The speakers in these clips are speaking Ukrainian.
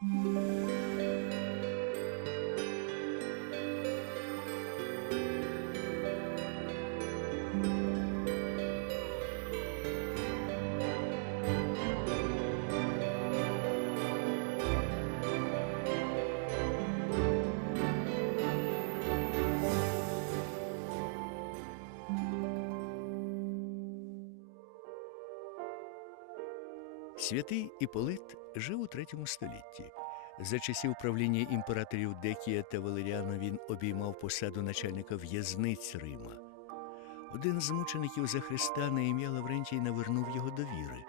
Música Святий Іполит жив у третьому столітті. За часів правління імператорів Декія та Валеріана він обіймав посаду начальника в'язниць Рима. Один з мучеників за Христа на ім'я Лаврентій навернув його до віри.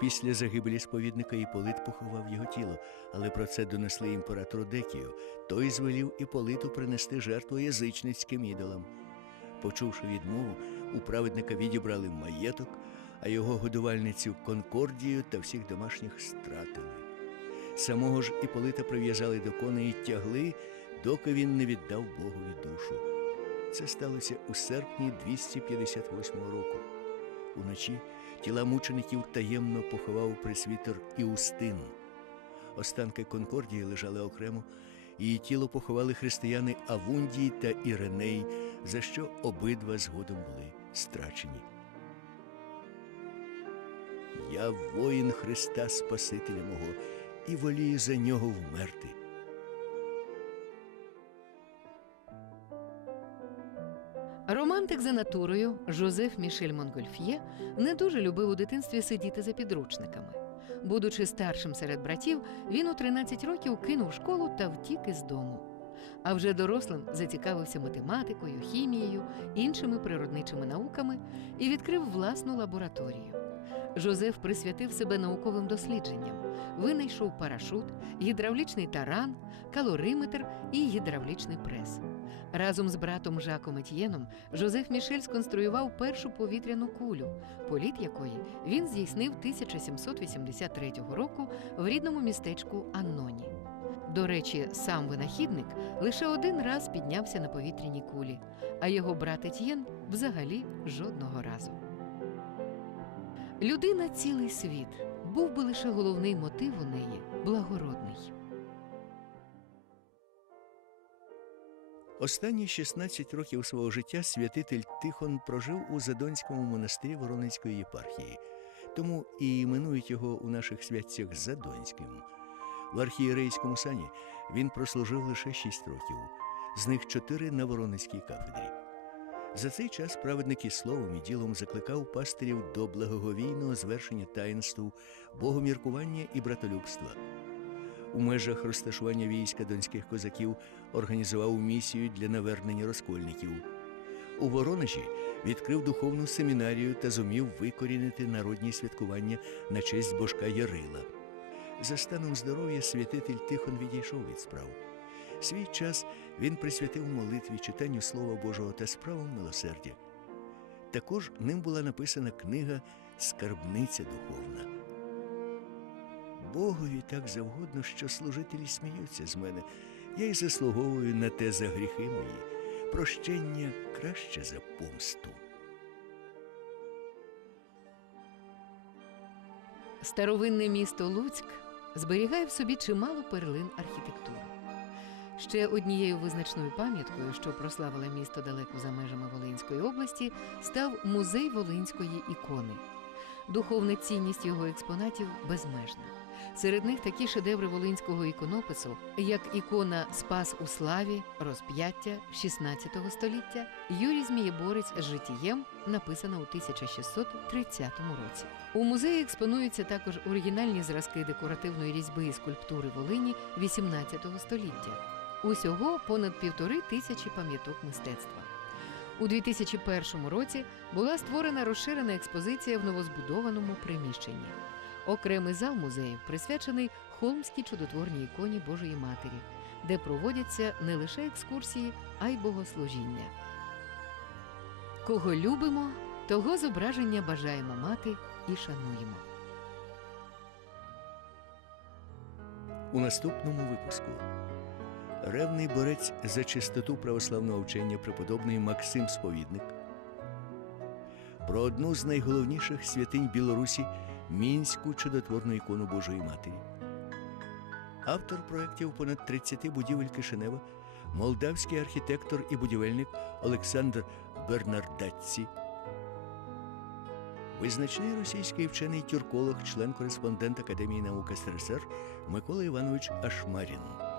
Після загибелі сповідника Іполит поховав його тіло, але про це донесли імператору Декію. Той звелів Іполиту принести жертву язичницьким ідолам. Почувши відмову, у праведника відібрали маєток, а його годувальницю Конкордію та всіх домашніх стратили. Самого ж Іполита прив'язали до коней і тягли, доки він не віддав Богові душу. Це сталося у серпні 258 року. Уночі тіла мучеників таємно поховав пресвітер Іустин. Останки Конкордії лежали окремо, її тіло поховали християни Авундій та Іреней, за що обидва згодом були страчені. Я воїн Христа Спасителя мого, і волію за нього вмерти. Романтик за натурою Жозеф Мішель Монгольф'є не дуже любив у дитинстві сидіти за підручниками. Будучи старшим серед братів, він у 13 років кинув школу та втік із дому. А вже дорослим зацікавився математикою, хімією, іншими природничими науками і відкрив власну лабораторію. Жозеф присвятив себе науковим дослідженням, винайшов парашут, гідравлічний таран, калориметр і гідравлічний прес. Разом з братом Жаком Етьєном Жозеф Мішель сконструював першу повітряну кулю, політ якої він здійснив 1783 року в рідному містечку Анноні. До речі, сам винахідник лише один раз піднявся на повітряній кулі, а його брат Етьєн взагалі жодного разу. Людина цілий світ. Був би лише головний мотив у неї благородний. Останні 16 років свого життя святитель Тихон прожив у Задонському монастирі Воронезької єпархії, тому і іменують його у наших святцях Задонським. В архієрейському сані він прослужив лише 6 років, з них 4 на Воронезькій кафедрі. За цей час праведник і словом і ділом закликав пастирів до благоговійного звершення таїнств, богоміркування і братолюбства. У межах розташування війська донських козаків організував місію для навернення розкольників. У Воронежі відкрив духовну семінарію та зумів викорінити народні святкування на честь божка Ярила. За станом здоров'я святитель Тихон відійшов від справ. Свій час він присвятив молитві, читанню Слова Божого та справам милосердя. Також ним була написана книга Скарбниця духовна. Богові так завгодно, що служителі сміються з мене. Я й заслуговую на те за гріхи мої. Прощення краще за помсту. Старовинне місто Луцьк зберігає в собі чимало перлин архітектури. Ще однією визначною пам'яткою, що прославила місто далеко за межами Волинської області, став музей Волинської ікони. Духовна цінність його експонатів безмежна. Серед них такі шедеври волинського іконопису, як ікона Спас у славі, розп'яття 16 століття, Юрій Змієборець з житієм, написана у 1630 році. У музеї експонуються також оригінальні зразки декоративної різьби і скульптури Волині 18 століття. Усього понад півтори тисячі пам'яток мистецтва. У 2001 році була створена розширена експозиція в новозбудованому приміщенні. Окремий зал музею присвячений Холмській чудотворній іконі Божої Матері, де проводяться не лише екскурсії, а й богослужіння. Кого любимо, того зображення бажаємо мати і шануємо. У наступному випуску ревний борець за чистоту православного вчення преподобний Максим Сповідник. Про одну з найголовніших святинь Білорусі мінську чудотворну ікону Божої Матері. автор проєктів понад 30 будівель Кишинева, молдавський архітектор і будівельник Олександр Бернардацці, визначний російський вчений тюрколог, член-кореспондент Академії наук СРСР Микола Іванович Ашмарін.